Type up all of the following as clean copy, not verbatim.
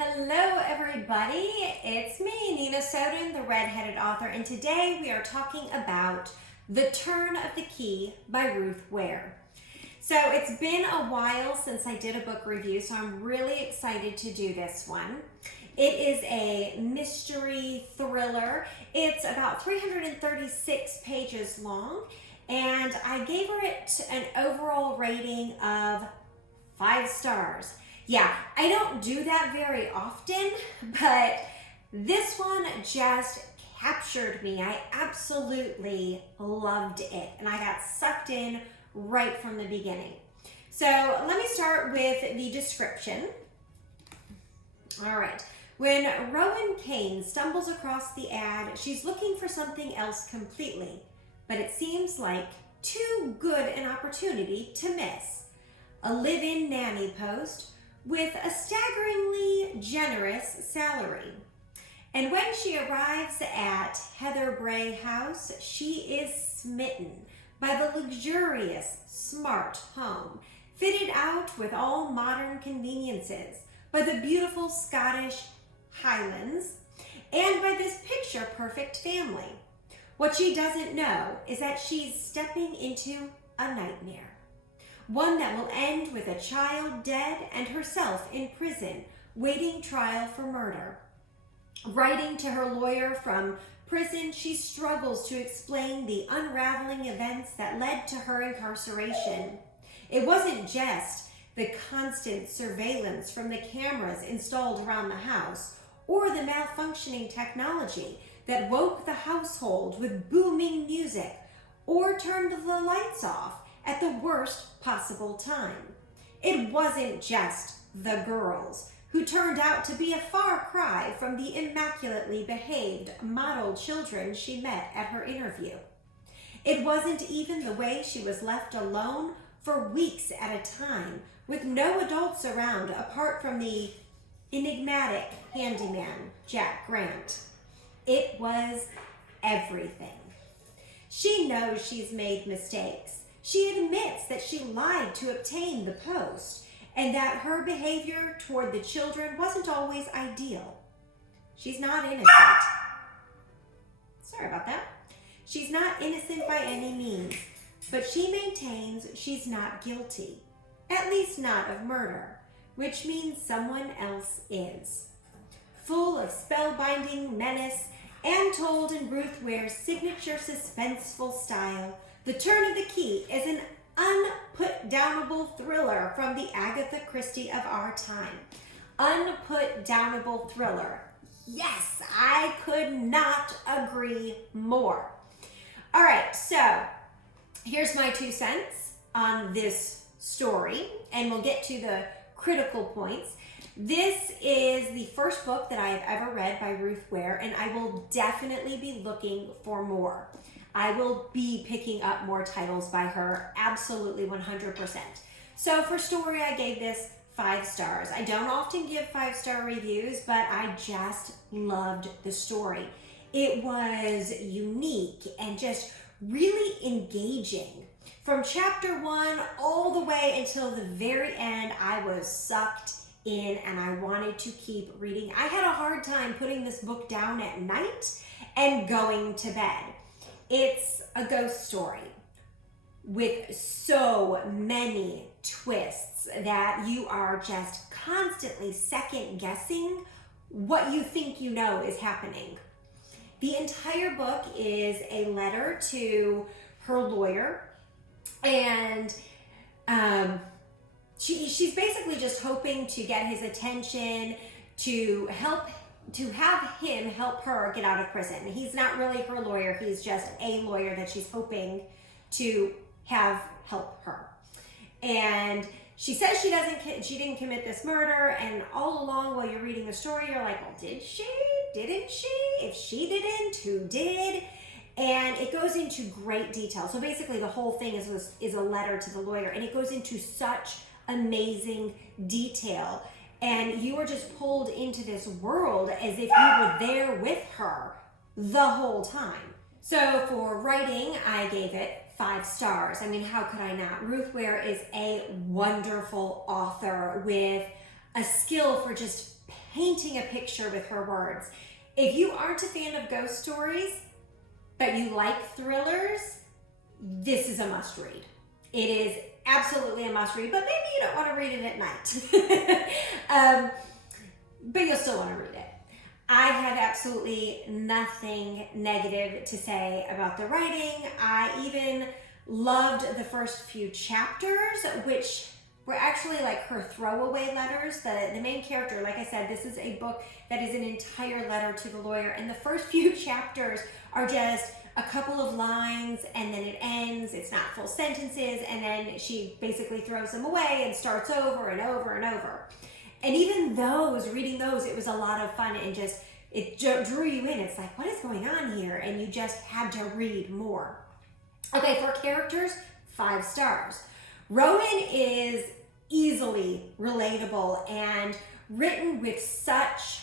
Hello everybody, it's me, Nina Soden, the redheaded author, and today we are talking about The Turn of the Key by Ruth Ware. So it's been a while since I did a book review, so I'm really excited to do this one. It is a mystery thriller. It's about 336 pages long, and I gave it an overall rating of 5 stars. Yeah, I don't do that very often, but this one just captured me. I absolutely loved it, and I got sucked in right from the beginning. So let me start with the description. All right. When Rowan Kane stumbles across the ad, she's looking for something else completely, but it seems like too good an opportunity to miss. A live-in nanny post with a staggeringly generous salary. And when she arrives at Heather Bray House, she is smitten by the luxurious, smart home, fitted out with all modern conveniences, by the beautiful Scottish Highlands, and by this picture-perfect family. What she doesn't know is that she's stepping into a nightmare. One that will end with a child dead and herself in prison, waiting trial for murder. Writing to her lawyer from prison, she struggles to explain the unraveling events that led to her incarceration. It wasn't just the constant surveillance from the cameras installed around the house, or the malfunctioning technology that woke the household with booming music, or turned the lights off at the worst possible time. It wasn't just the girls, who turned out to be a far cry from the immaculately behaved model children she met at her interview. It wasn't even the way she was left alone for weeks at a time, with no adults around apart from the enigmatic handyman, Jack Grant. It was everything. She knows she's made mistakes. She admits that she lied to obtain the post and that her behavior toward the children wasn't always ideal. She's not innocent. Sorry about that. She's not innocent by any means, but she maintains she's not guilty, at least not of murder, which means someone else is. Full of spellbinding menace and told in Ruth Ware's signature suspenseful style, The Turn of the Key is an unput-downable thriller from the Agatha Christie of our time. Unput-downable thriller. Yes, I could not agree more. All right, so here's my 2 cents on this story, and we'll get to the critical points. This is the first book that I have ever read by Ruth Ware, and I will definitely be looking for more. I will be picking up more titles by her, absolutely 100%. So for story, I gave this 5 stars. I don't often give 5-star reviews, but I just loved the story. It was unique and just really engaging. From chapter 1 all the way until the very end, I was sucked in and I wanted to keep reading. I had a hard time putting this book down at night and going to bed. It's a ghost story with so many twists that you are just constantly second guessing what you think you know is happening. The entire book is a letter to her lawyer, and she's basically just hoping to get his attention, to have him help her get out of prison. He's not really her lawyer. He's just a lawyer that she's hoping to have help her. And she says she didn't commit this murder, and all along while you're reading the story, you're like, well, did she? Didn't she? If she didn't, who did? And it goes into great detail. So basically the whole thing is a letter to the lawyer, and it goes into such amazing detail. And you are just pulled into this world as if you were there with her the whole time. So for writing, I gave it 5 stars. I mean, how could I not? Ruth Ware is a wonderful author with a skill for just painting a picture with her words. If you aren't a fan of ghost stories, but you like thrillers, this is a must read. It is absolutely a must read, but maybe you don't want to read it at night. But you'll still want to read it. I have absolutely nothing negative to say about the writing. I even loved the first few chapters, which were actually like her throwaway letters. The main character, like I said, this is a book that is an entire letter to the lawyer, and the first few chapters are just a couple of lines and then it ends. It's not full sentences, and then she basically throws them away and starts over and over and over. And even those, reading those, it was a lot of fun, and just, it drew you in. It's like, what is going on here? And you just had to read more. Okay, for characters, 5 stars. Rowan is easily relatable and written with such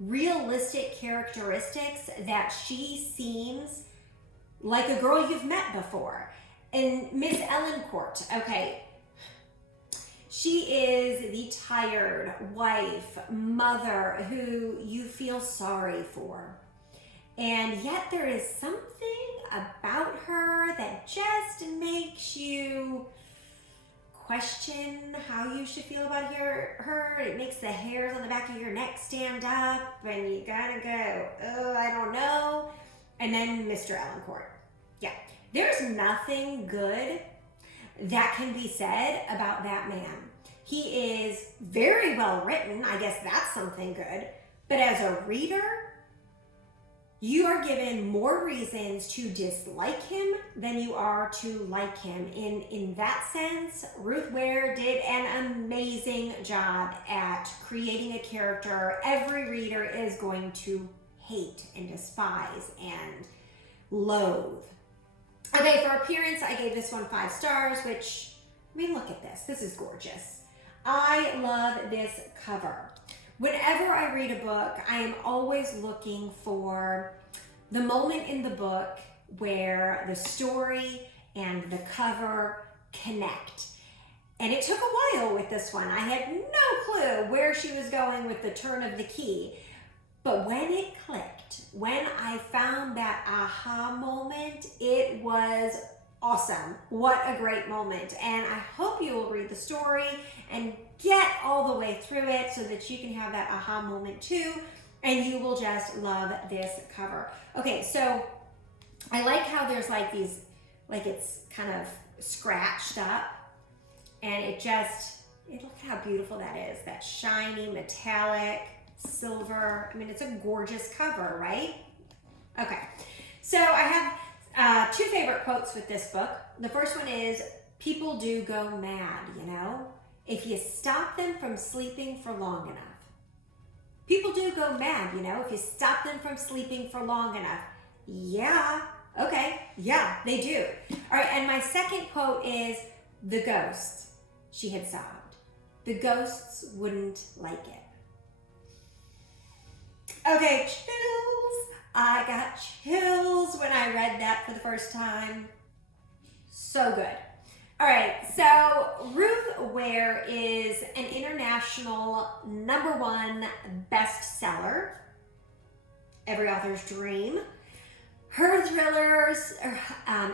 realistic characteristics that she seems like a girl you've met before. And Miss Ellencourt, okay, she is the tired wife, mother who you feel sorry for. And yet there is something about her that just makes you question how you should feel about her. It makes the hairs on the back of your neck stand up, and you gotta go, oh, I don't know. And then Mr. Ellencourt. Yeah, there's nothing good that can be said about that man. He is very well written. I guess that's something good. But as a reader, you are given more reasons to dislike him than you are to like him. In that sense, Ruth Ware did an amazing job at creating a character every reader is going to hate and despise and loathe. Okay, for appearance, I gave this one 5 stars, which, I mean, look at this. This is gorgeous. I love this cover. Whenever I read a book, I am always looking for the moment in the book where the story and the cover connect. And it took a while with this one. I had no clue where she was going with the turn of the key. But when it clicked, when I found that aha moment, it was awesome. What a great moment. And I hope you will read the story and get all the way through it so that you can have that aha moment too, and you will just love this cover. Okay, so I like how there's like these, like it's kind of scratched up, and look at how beautiful that is. That shiny, metallic, silver. I mean, it's a gorgeous cover, right? Okay, so I have 2 favorite quotes with this book. The first one is, people do go mad, you know, if you stop them from sleeping for long enough. People do go mad, you know, if you stop them from sleeping for long enough. Yeah, okay, yeah, they do. All right, and my second quote is, the ghosts, she had sobbed. The ghosts wouldn't like it. Okay, chills. I got chills when I read that for the first time. So good. All right, so Ruth Ware is an international #1 bestseller. Every author's dream. Her thrillers,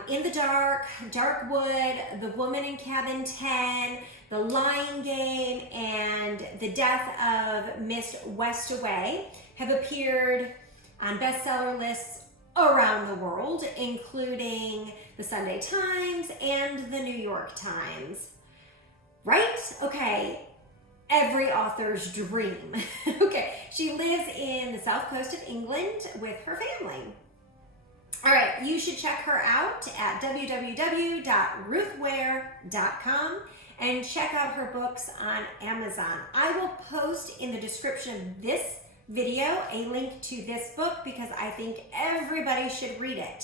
In the Dark, Darkwood, The Woman in Cabin 10, The Lying Game, and The Death of Miss Westaway have appeared on bestseller lists around the world, including the Sunday Times and the New York Times. Right? Okay. Every author's dream. Okay. She lives in the south coast of England with her family. All right. You should check her out at www.ruthware.com and check out her books on Amazon. I will post in the description of this video a link to this book because I think everybody should read it.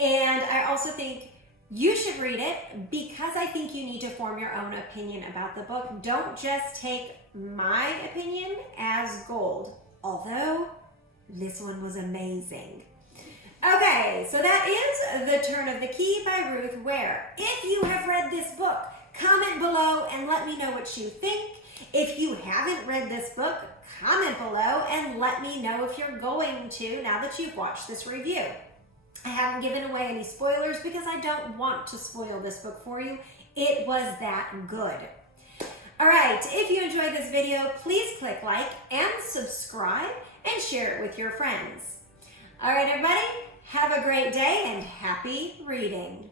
And I also think you should read it because I think you need to form your own opinion about the book. Don't just take my opinion as gold, although this one was amazing. Okay, so that is The Turn of the Key by Ruth Ware. If you have read this book, comment below and let me know what you think. If you haven't read this book, comment below and let me know if you're going to now that you've watched this review. I haven't given away any spoilers because I don't want to spoil this book for you. It was that good. All right, if you enjoyed this video, please click like and subscribe and share it with your friends. All right, everybody, have a great day and happy reading.